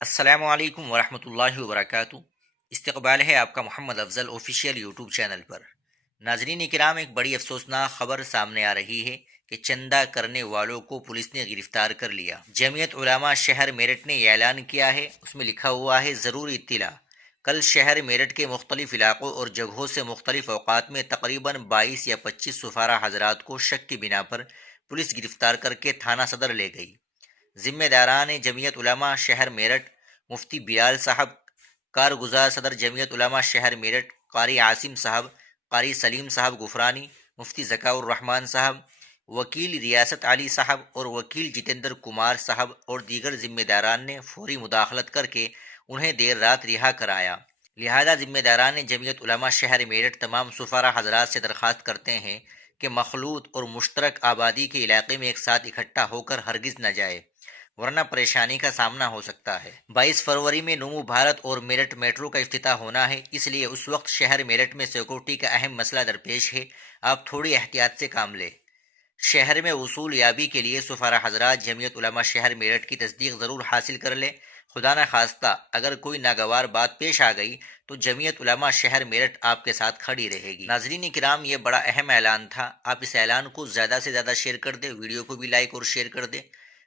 السلام علیکم ورحمۃ اللہ وبرکاتہ۔ استقبال ہے آپ کا محمد افضل آفیشیل یوٹیوب چینل پر۔ ناظرین کرام، ایک بڑی افسوسناک خبر سامنے آ رہی ہے کہ چندہ کرنے والوں کو پولیس نے گرفتار کر لیا۔ جمعیت علماء شہر میرٹھ نے یہ اعلان کیا ہے، اس میں لکھا ہوا ہے ضروری اطلاع۔ کل شہر میرٹھ کے مختلف علاقوں اور جگہوں سے مختلف اوقات میں تقریباً 22 یا 25 سفارہ حضرات کو شک کی بنا پر پولیس گرفتار کر کے تھانہ صدر لے گئی۔ ذمہ داران جمعیت علماء شہر میرٹھ مفتی بلال صاحب، کارگزار صدر جمعیت علماء شہر میرٹھ قاری عاصم صاحب، قاری سلیم صاحب غفرانی، مفتی ذکاء الرحمان صاحب، وکیل ریاست علی صاحب اور وکیل جتیندر کمار صاحب اور دیگر ذمہ داران نے فوری مداخلت کر کے انہیں دیر رات رہا کرایا۔ لہذا ذمہ داران جمعیت علماء شہر میرٹھ تمام سفارہ حضرات سے درخواست کرتے ہیں کہ مخلوط اور مشترک آبادی کے علاقے میں ایک ساتھ اکٹھا ہو کر ہرگز نہ جائے، ورنہ پریشانی کا سامنا ہو سکتا ہے۔ 22 فروری میں نمو بھارت اور میرٹھ میٹرو کا افتتاح ہونا ہے، اس لیے اس وقت شہر میرٹھ میں سیکورٹی کا اہم مسئلہ درپیش ہے۔ آپ تھوڑی احتیاط سے کام لیں۔ شہر میں وصول یابی کے لیے سفارہ حضرات جمعیت علماء شہر میرٹھ کی تصدیق ضرور حاصل کر لیں۔ خدا نخواستہ اگر کوئی ناگوار بات پیش آ گئی تو جمعیت علماء شہر میرٹھ آپ کے ساتھ کھڑی رہے گی۔ ناظرین کرام، یہ بڑا اہم اعلان تھا، آپ اس اعلان کو زیادہ سے زیادہ شیئر کر دیں، ویڈیو کو بھی لائک اور شیئر کر دیں۔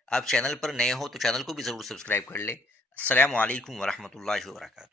آپ چینل پر نئے ہو تو چینل کو بھی ضرور سبسکرائب کر لیں۔ السلام علیکم ورحمۃ اللہ وبرکاتہ۔